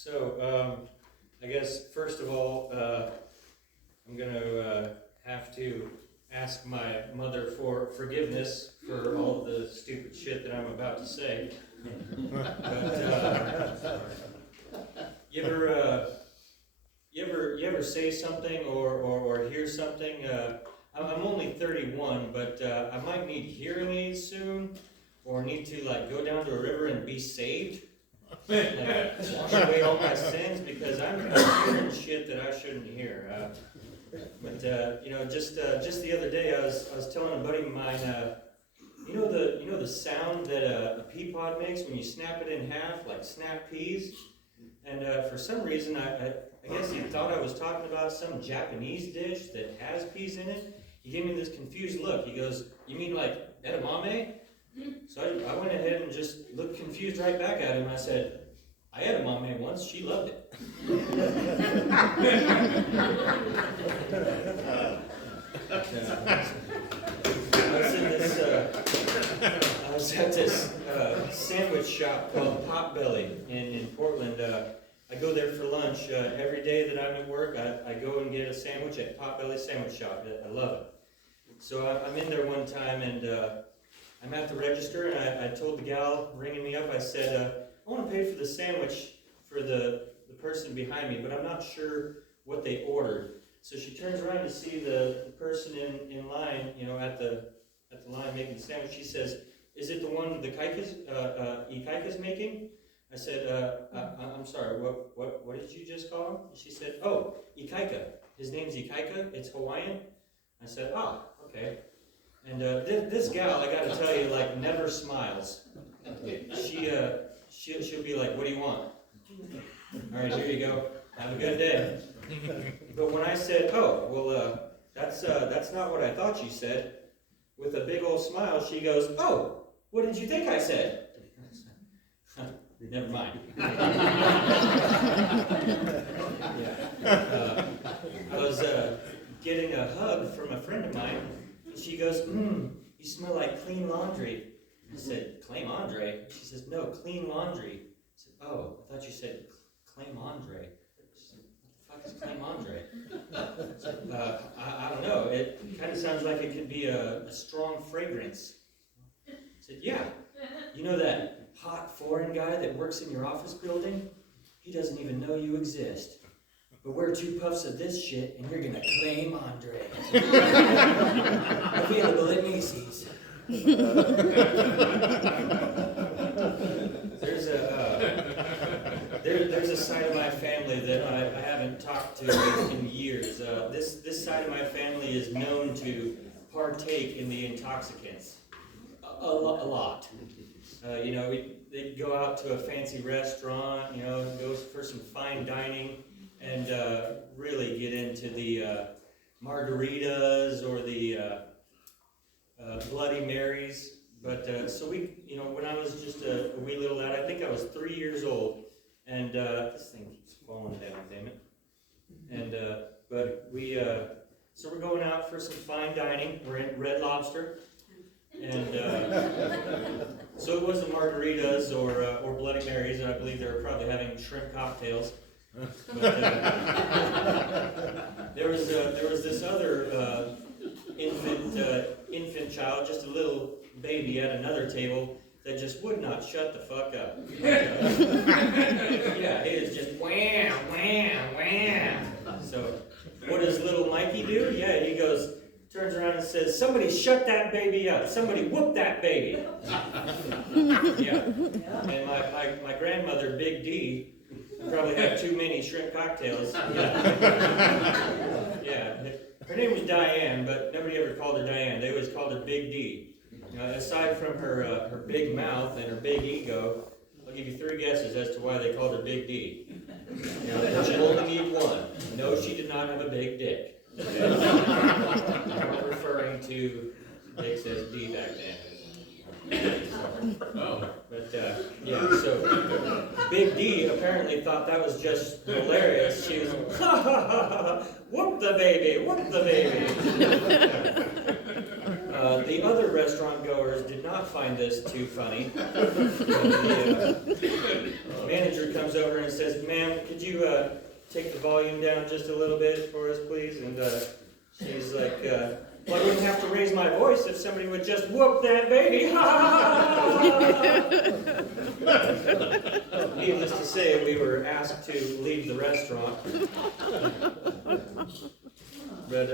So, I guess first of all, I'm going to have to ask my mother for forgiveness for all the stupid shit that I'm about to say. But you ever say something or hear something? I'm only 31, but I might need hearing aids soon, or need to like go down to a river and be saved. Like, wash away all my sins, because I'm hearing shit that I shouldn't hear. But just the other day, I was telling a buddy of mine, you know the sound that a pea pod makes when you snap it in half, like snap peas. And for some reason, I guess he thought I was talking about some Japanese dish that has peas in it. He gave me this confused look. He goes, "You mean like edamame?" So I went ahead and just looked confused right back at him. I said, "I had a mom once, she loved it." I was at this sandwich shop called Potbelly in Portland. I go there for lunch every day that I'm at work. I go and get a sandwich at Potbelly Sandwich Shop. I love it. So I'm in there one time, and I'm at the register, and I told the gal ringing me up, I said, "I want to pay for the sandwich for the person behind me, but I'm not sure what they ordered." So she turns around to see the person in line, at the line making the sandwich. She says, "Is it the one the Ikaika's making?" I said, "I'm sorry, what did you just call him?" She said, "Oh, Ikaika. His name's Ikaika. It's Hawaiian." I said, "Ah, okay." And this gal, I got to tell you, like, never smiles. She'll be like, "What do you want?" "All right, here you go. Have a good day." But when I said, "Oh, well, that's not what I thought you said," with a big old smile, she goes, "Oh, what did you think I said?" Never mind. I was getting a hug from a friend of mine. She goes, "You smell like clean laundry." I said, "Claim Andre?" She says, "No, clean laundry." I said, "Oh, I thought you said claim Andre." She said, "What the fuck is claim Andre?" I said, I don't know. It kind of sounds like it could be a strong fragrance. I said, "Yeah. You know that hot foreign guy that works in your office building? He doesn't even know you exist. But wear 2 puffs of this shit, and you're gonna claim Andre." Available at Macy's. There's a side of my family that I haven't talked to in years. This side of my family is known to partake in the intoxicants a lot. They'd go out to a fancy restaurant, go for some fine dining, and really get into the margaritas or the Bloody Marys. But so we, when I was just a wee little lad, I think I was 3 years old, and this thing keeps falling down, damn it. And but we, so we're going out for some fine dining. We're in Red Lobster, and so it wasn't margaritas or Bloody Marys. I believe they were probably having shrimp cocktails. But there was this other infant child, just a little baby at another table that just would not shut the fuck up. Yeah, it is just wham, wham, wham. So what does little Mikey do? Yeah, he turns around and says, "Somebody shut that baby up. Somebody whoop that baby." Yeah. And my grandmother, Big D, probably had too many shrimp cocktails. Yeah. Her name was Diane, but nobody ever called her Diane. They always called her Big D. Aside from her big mouth and her big ego, I'll give you 3 guesses as to why they called her Big D. She only need one. No, she did not have a big dick. Okay? I'm referring to dicks as D back then. But so Big D apparently thought that was just hilarious. She was, "Ha ha ha ha, whoop the baby, whoop the baby." The other restaurant goers did not find this too funny. The manager comes over and says, "Ma'am, could you take the volume down just a little bit for us, please?" And she's like, "Well, I wouldn't have to raise my voice if somebody would just whoop that baby." Needless to say, we were asked to leave the restaurant. But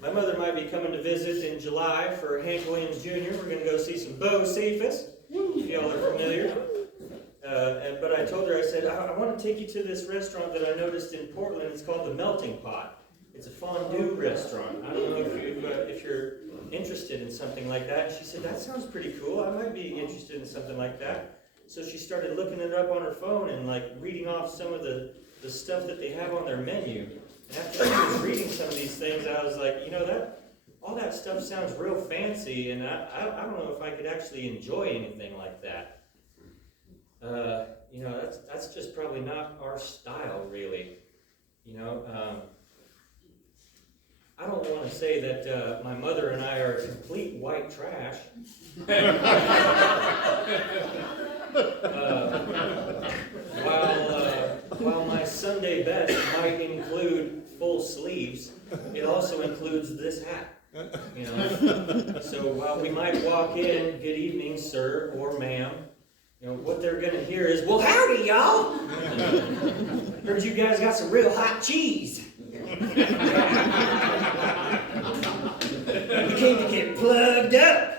my mother might be coming to visit in July for Hank Williams Jr. We're going to go see some Bo Cephas, if y'all are familiar. But I told her, I said, I want to take you to this restaurant that I noticed in Portland. It's called the Melting Pot. It's a fondue restaurant. I don't know if you're interested in something like that. And she said, "That sounds pretty cool. I might be interested in something like that." So she started looking it up on her phone and like reading off some of the stuff that they have on their menu. And after she was reading some of these things, I was like, all that stuff sounds real fancy, and I don't know if I could actually enjoy anything like that. That's just probably not our style, really. I don't want to say that my mother and I are complete white trash. While my Sunday best might include full sleeves, it also includes this hat. So while we might walk in, "Good evening, sir," or "Ma'am," what they're going to hear is, "Well, howdy, y'all. Heard you guys got some real hot cheese. We came to get plugged up.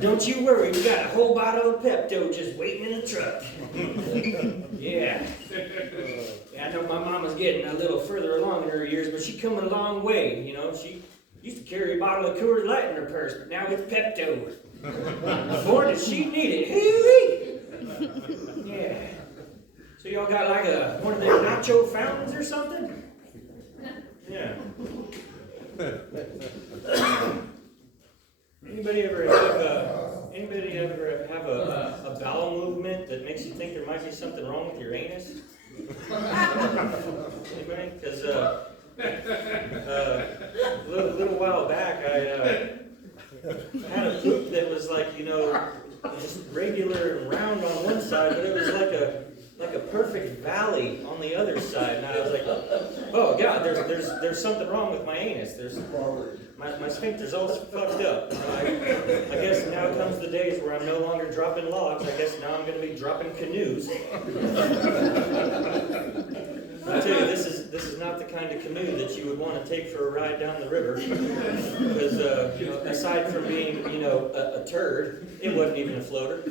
Don't you worry, we got a whole bottle of Pepto just waiting in the truck." Yeah, I know my mama's getting a little further along in her years, but she's coming a long way. She used to carry a bottle of Coors Light in her purse, but now it's Pepto. Boy, does she need it. Hoo-wee. Yeah. So y'all got like one of them nacho fountains or something? Yeah. Anybody ever have a bowel movement that makes you think there might be something wrong with your anus? Anybody? Because a little while back, I had a poop that was like, just regular and round on one side, but it was like a perfect valley on the other side, and I was like, "Oh God, there's something wrong with my anus. My sphincter's all fucked up." I guess now comes the days where I'm no longer dropping logs. I guess now I'm going to be dropping canoes. I tell you, this is not the kind of canoe that you would want to take for a ride down the river, because aside from being a turd, it wasn't even a floater.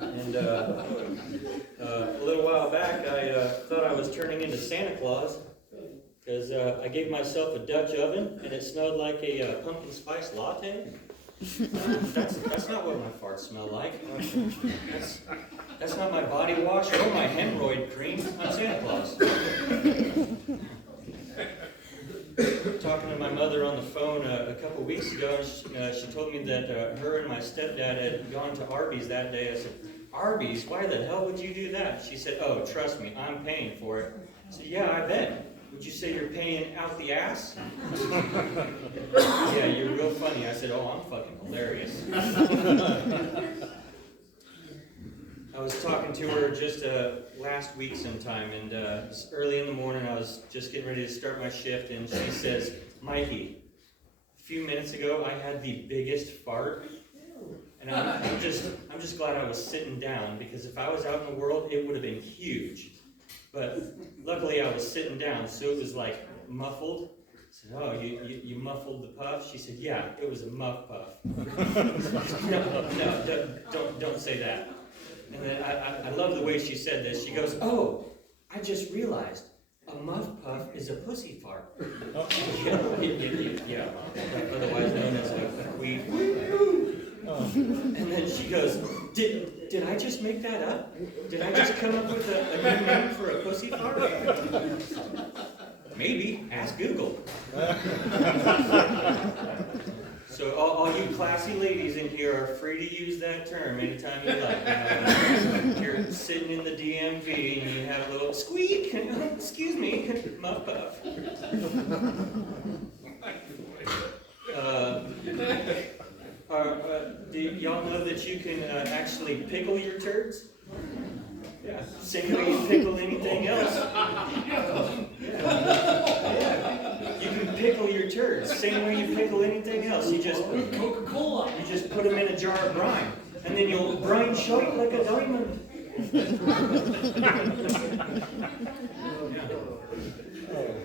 And a little while back, I thought I was turning into Santa Claus, because I gave myself a Dutch oven, and it smelled like a pumpkin spice latte. That's not what my farts smell like. That's not my body wash or my hemorrhoid cream. I'm Santa Claus. Talking to my mother on the phone a couple weeks ago, she told me that her and my stepdad had gone to Arby's that day. I said, "Arby's? Why the hell would you do that?" She said, "Oh, trust me, I'm paying for it." I said, "Yeah, I bet. Would you say you're paying out the ass?" "Yeah, you're real funny." I said, "Oh, I'm fucking hilarious." I was talking to her just last week sometime, and early in the morning I was just getting ready to start my shift, and she says, "Mikey, a few minutes ago I had the biggest fart, and I'm just glad I was sitting down, because if I was out in the world it would have been huge. But luckily I was sitting down, so it was like muffled." I said, "Oh, you muffled the puff?" She said, "Yeah, it was a muff puff." No, don't say that. And then I love the way she said this. She goes, "Oh, I just realized a muff puff is a pussy fart." Yeah, otherwise known as a queef. And then she goes, Did I just make that up? Did I just come up with a new name for a pussy fart?" Maybe. Ask Google. So all you classy ladies in here are free to use that term anytime you like. You're sitting in the DMV and you have a little squeak, excuse me, muff puff. Do y'all know that you can actually pickle your turds? Yeah. Same way you pickle anything else. Yeah. You can pickle your turds. Same way you pickle anything else. You just Coca-Cola. You just put them in a jar of brine, and then you'll brine shut like a diamond.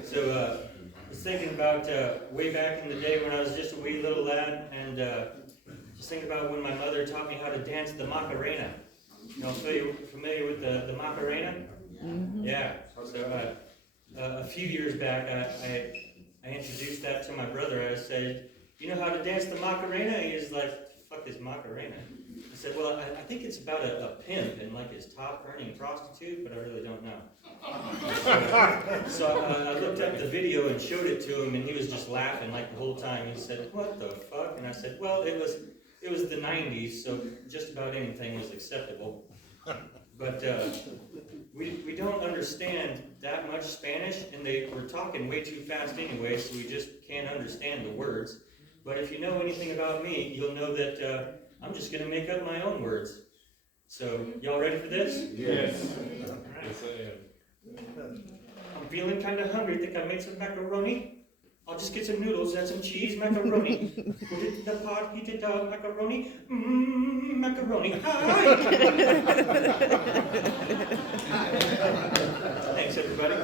So I was thinking about way back in the day when I was just a wee little lad, and just thinking about when my mother taught me how to dance the Macarena. You know, familiar with the Macarena? Mm-hmm. Yeah. So a few years back, I introduced that to my brother. I said, "You know how to dance the Macarena?" He was like, "The fuck is Macarena?" I said, "Well, I think it's about a pimp and like his top earning prostitute, but I really don't know." So I looked up the video and showed it to him, and he was just laughing like the whole time. He said, "What the fuck?" And I said, "Well, it was the 90s, so just about anything was acceptable. But we don't understand that much Spanish, and they were talking way too fast anyway, so we just can't understand the words. But if you know anything about me, you'll know that I'm just going to make up my own words. So, y'all ready for this? Yes. Yes, I am. I'm feeling kind of hungry. Think I made some macaroni? I'll just get some noodles and some cheese, macaroni. Put it in the pot, heat it up, macaroni. Macaroni. Hi! Thanks, everybody.